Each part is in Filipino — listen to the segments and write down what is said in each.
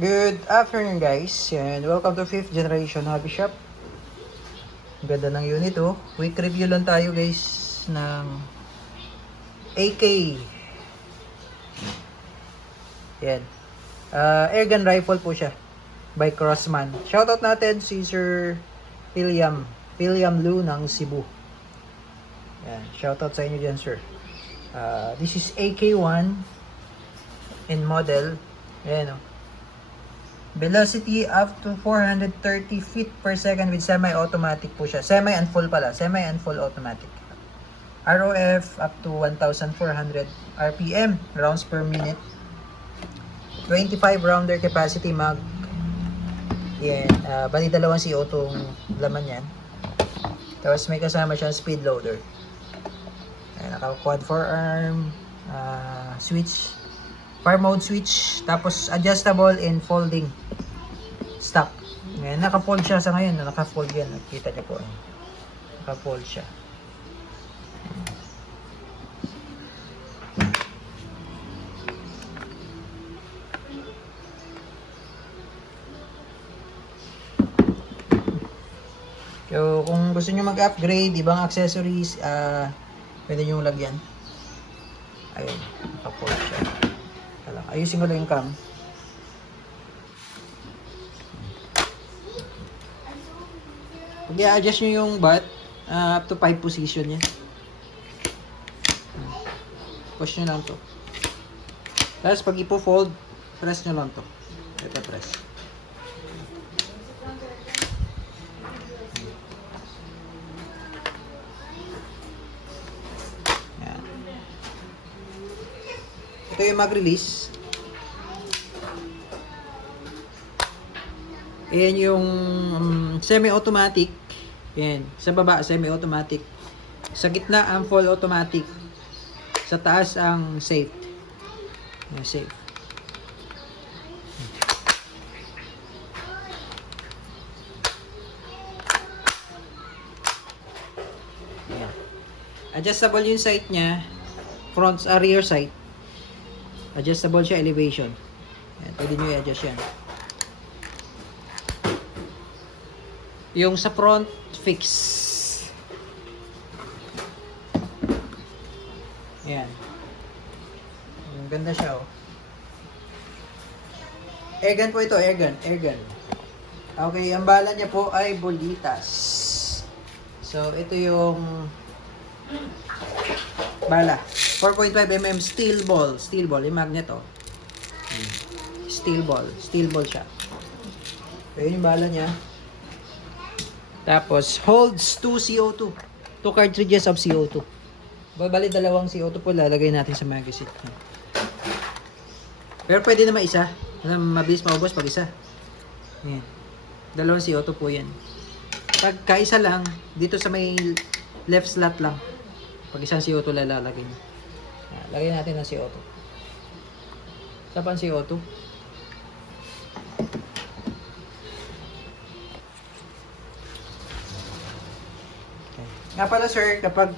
Good afternoon guys, and welcome to 5th generation hobby shop. Ang ganda ng unit oh. Quick review lang tayo guys ng AK. Yan. Airgun rifle po siya by Crossman. Shoutout natin si Sir William Lu ng Cebu. Yan. Shoutout sa inyo dyan sir. This is AK1 in model. Ayan oh. Velocity up to 430 feet per second with semi-automatic po siya. Semi and full pala. Semi and full automatic. ROF up to 1,400 RPM. Rounds per minute. 25 rounder capacity mag. Yan. Bali dalawang CO2 laman yan. Tapos may kasama siyang speed loader. Naka quad forearm. Switch. Fire mode switch, tapos adjustable in folding stock. Ngayon, naka-fold siya sa ngayon. Naka-fold yan. Nakita niyo po. Naka-fold siya. So, kung gusto niyo mag-upgrade, ibang accessories, pwede niyo lagyan. Ayun, naka-fold siya. Ayusin ko lang yung cam. Pag i-adjust nyo yung butt, up to 5 position yan. Push nyo lang to. Tapos pag ipo-fold, press nyo lang to. Ito press. Yan. Ito yung mag-release. Ayan yung semi-automatic. Ayan. Sa baba, semi-automatic. Sa gitna, ang full automatic. Sa taas, ang safe. Ayan, safe. Ayan. Adjustable yung sight niya. Front, rear sight. Adjustable siya, elevation. Ayan, pwede nyo i-adjust yan. Yung sa front, fix. Ayan. Ganda siya, oh. Airgun po ito, airgun. Okay, ang bala niya po ay bolitas. So, ito yung bala. 4.5mm steel ball. Steel ball, yung magnet, oh. Steel ball siya. So, yun yung bala niya. Tapos, holds 2 CO2. 2 cartridges of CO2. Bali, dalawang CO2 po lalagay natin sa magazine. Pero pwede naman isa. Mabilis maubos pag isa. Ayan. Dalawang CO2 po yan. Pagka isa lang, dito sa may left slot lang. Pag isang CO2 lalagay nyo. Lagay natin ng CO2. Isa pang CO2. Nga pala sir, kapag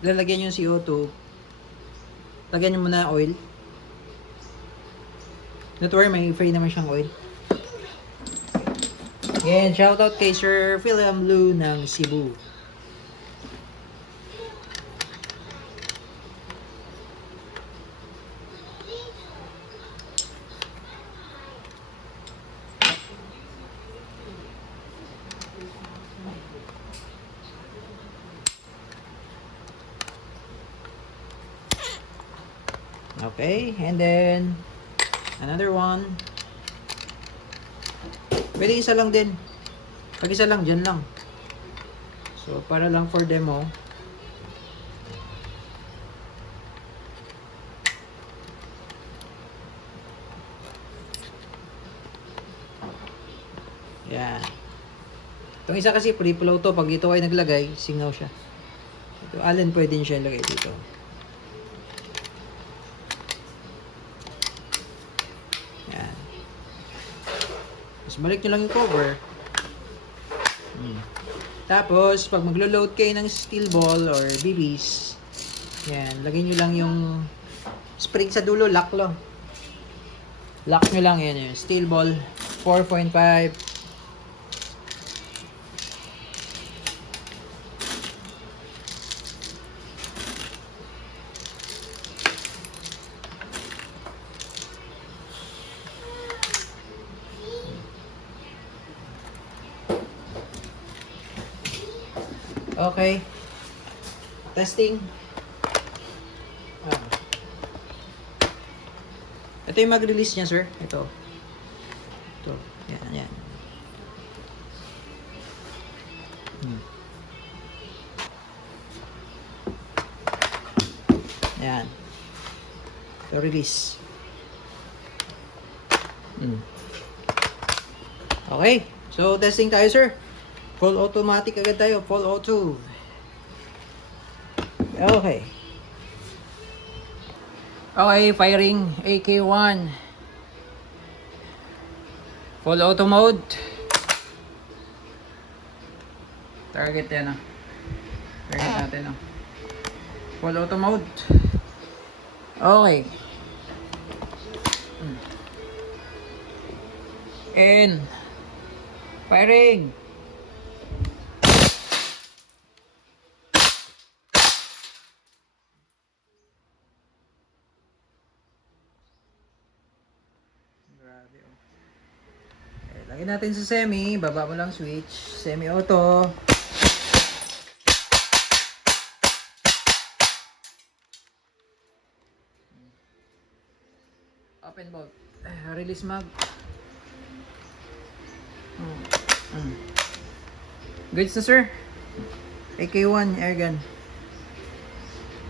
lalagyan yung CO2, lagyan nyo muna oil. Don't worry, may free naman siyang oil. Again, shoutout kay Sir William Lu ng Cebu. Okay, and then another one. Pwede isa lang din. Pag isa lang, dyan lang. So, para lang for demo. Yan. Itong isa kasi free flow to. Pag ito ay naglagay, singaw siya. Ito, allen pwede nyo siya ilagay dito. Balik nyo lang yung cover. Tapos, pag maglo-load kayo ng steel ball or BBs, yan, lagay nyo lang yung spring sa dulo, lock lang. Lock nyo lang yan yun. Steel ball. 4.5. Okay. Testing. Ah. Ito yung mag-release niya, sir. Ito. Ito. Yan, yan. Yan. Ito, release. Okay. So, testing tayo, sir. Full automatic agad tayo. Full auto. Okay. Okay, firing AK1. Full auto mode. Target yan, target natin, full auto mode. Okay. And firing. Grabe, oh. Okay, lagyan natin sa semi, baba mo lang switch, semi auto. Open bolt. Release mag. Goods na, sir. AK1 airgun.